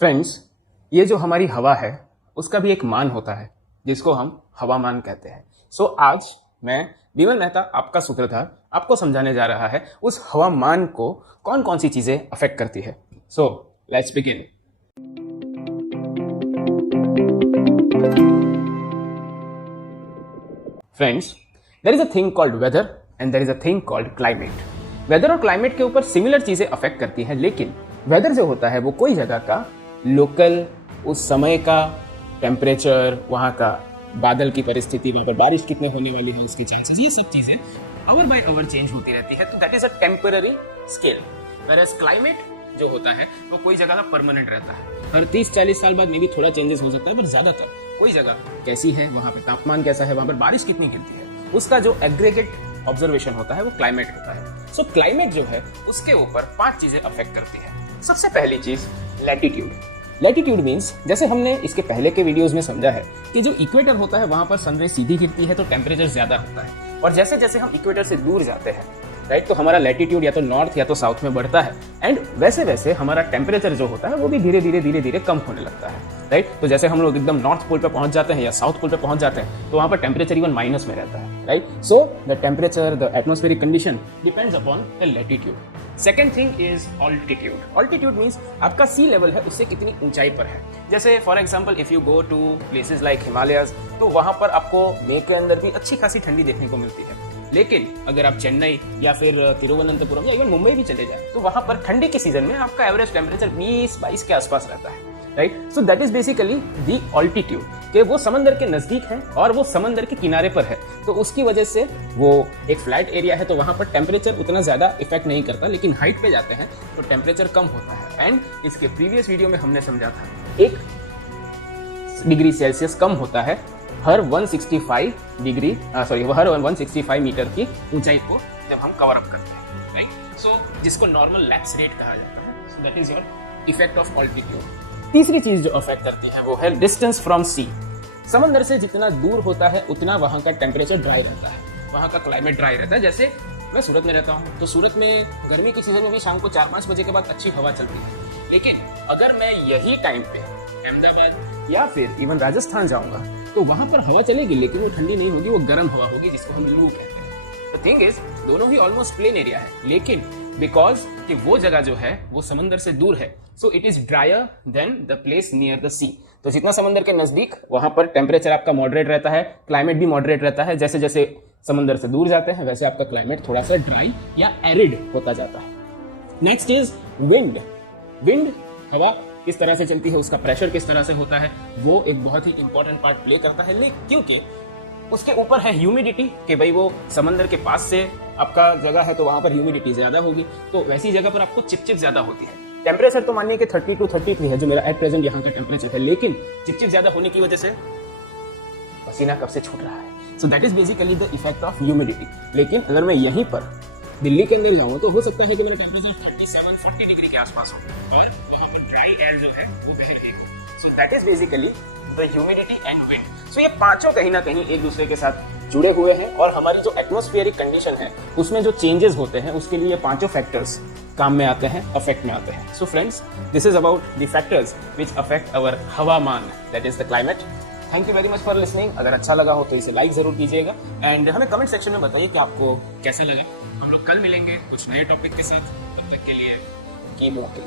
Friends, ये जो हमारी हवा है उसका भी एक मान होता है जिसको हम हवामान कहते हैं। आज मैं विमल मेहता, आपका सूत्रधार, आपको समझाने जा रहा है उस हवामान को कौन कौन सी चीजें अफेक्ट करती है। Let's begin. Friends, there is a thing called weather and there is a thing called climate. Weather और क्लाइमेट के ऊपर सिमिलर चीजें अफेक्ट करती हैं, लेकिन वेदर जो होता है वो कोई जगह का लोकल, उस समय का टेम्परेचर, वहाँ का बादल की परिस्थिति, वहाँ पर बारिश कितने होने वाली है, उसके चांसेस, ये सब चीजें आवर बाय आवर चेंज होती रहती है। तो that is a temporary scale. Whereas climate जो होता है वो कोई जगह का परमानेंट रहता है। हर 30-40 साल बाद में भी थोड़ा चेंजेस हो सकता है, पर ज्यादातर कोई जगह कैसी है, वहाँ पे तापमान कैसा है, वहाँ पर बारिश कितनी गिरती है, उसका जो एग्रीगेट ऑब्जर्वेशन होता है वो क्लाइमेट होता है। क्लाइमेट जो है उसके ऊपर 5 चीजें अफेक्ट करती है। सबसे पहली चीज लैटिट्यूड। लैटिट्यूड मीन्स, जैसे हमने इसके पहले के वीडियोस में समझा है कि जो इक्वेटर होता है वहां पर सनरे सीधी गिरती है तो टेम्परेचर ज्यादा होता है, और जैसे जैसे हम इक्वेटर से दूर जाते हैं राइट, तो हमारा लैटिट्यूड या तो नॉर्थ या तो साउथ में बढ़ता है, एंड वैसे वैसे हमारा टेम्परेचर जो होता है वो भी धीरे धीरे कम होने लगता है राइट। तो जैसे हम लोग एकदम नॉर्थ पोल पे पहुंच जाते हैं या साउथ पोल पे पहुंच जाते हैं तो वहां पर टेम्परेचर इवन माइनस में रहता है right. The temperature, the atmospheric condition depends upon the latitude. Second thing is altitude. Altitude means आपका सी लेवल है उससे कितनी ऊंचाई पर है। जैसे for example if you go to places like Himalayas, तो वहां पर आपको मई के अंदर भी अच्छी खासी ठंडी देखने को मिलती है। लेकिन अगर आप चेन्नई या फिर तिरुवनंतपुरम या इवन मुंबई भी चले जाए तो वहां पर ठंडी के सीजन में आपका एवरेज टेम्परेचर 20-22 के आसपास रहता है right. So that is basically the altitude, कि वो समंदर के नजदीक है और वो समंदर के किनारे पर है, तो उसकी वजह से वो एक फ्लैट एरिया है, तो वहां पर टेम्परेचर उतना ज्यादा इफेक्ट नहीं करता। लेकिन हाइट पे जाते हैं तो टेम्परेचर कम होता है। एंड इसके प्रीवियस वीडियो में हमने समझा था 1 डिग्री सेल्सियस कम होता है हर 165 मीटर की ऊंचाई को जब हम कवर अप करते हैं राइट। जिसको नॉर्मल लैप्स रेट कहा जाता है। सो that is your effect of altitude. तीसरी चीज जो अफेक्ट करती है वो है डिस्टेंस फ्रॉम सी। समंदर से जितना दूर होता है उतना वहां का टेम्परेचर ड्राई रहता है, वहां का क्लाइमेट ड्राई रहता है। जैसे मैं सूरत में रहता हूँ, तो सूरत में गर्मी के सीजन में भी शाम को 4-5 बजे के बाद अच्छी हवा चलती है। लेकिन अगर मैं यही टाइम पे अहमदाबाद या फिर इवन राजस्थान जाऊंगा तो वहां पर हवा चलेगी, लेकिन वो ठंडी नहीं होगी, वो गर्म हवा होगी, जिसको हम लू कहते हैं। तो थिंग इज, दोनों ही ऑलमोस्ट प्लेन एरिया है, लेकिन बिकॉज कि वो जगह जो है वो समंदर से दूर है, so it is dryer than the place near the sea. तो जितना समंदर के नजदीक, वहां पर टेम्परेचर आपका मॉडरेट रहता है, क्लाइमेट भी मॉडरेट रहता है। जैसे जैसे समंदर से दूर जाते हैं वैसे आपका क्लाइमेट थोड़ा सा ड्राई या एरिड होता जाता है। Next is wind. विंड, हवा किस तरह से चलती है, उसका प्रेशर किस तरह से होता है, वो एक बहुत ही इंपॉर्टेंट पार्ट प्ले करता है। लेकिन क्योंकि उसके ऊपर है ह्यूमिडिटी, कि भाई वो समंदर के पास से आपका जगह है तो वहां पर ह्यूमिडिटी ज्यादा होगी, तो वैसी जगह पर आपको चिपचिप ज्यादा होती है। टेम्परेचर तो मानिए कि 32-33 है जो मेरा एट प्रेजेंट यहाँ का टेम्परेचर है, लेकिन चिपचिप ज्यादा होने की वजह से पसीना कब से छूट रहा है। सो that is basically the effect of humidity. लेकिन अगर मैं यहीं पर दिल्ली के अंदर जाऊंगा तो हो सकता है कि मेरा टेम्परेचर 37-40 डिग्री के आसपास हो और वहां पर ड्राई एयर जो है वो बह रही हो। So that is basically the humidity and wind. So ये पांचों कहीं ना कहीं एक दूसरे के साथ जुड़े हुए हैं, और हमारी जो एटमॉस्फेरिक कंडीशन है उसमें जो चेंजेस होते हैं उसके लिए ये पांचों फैक्टर्स काम में आते हैं, अफेक्ट में आते हैं। So friends, this is about the factors which affect our हवामान, that is the climate. Thank you very much for listening. अगर अच्छा लगा हो तो इसे लाइक जरूर कीजिएगा, एंड हमें कमेंट सेक्शन में बताइए कि आपको कैसा लगा। हम लोग कल मिलेंगे कुछ नए टॉपिक के साथ, तब तक के लिए कीप वॉकिंग।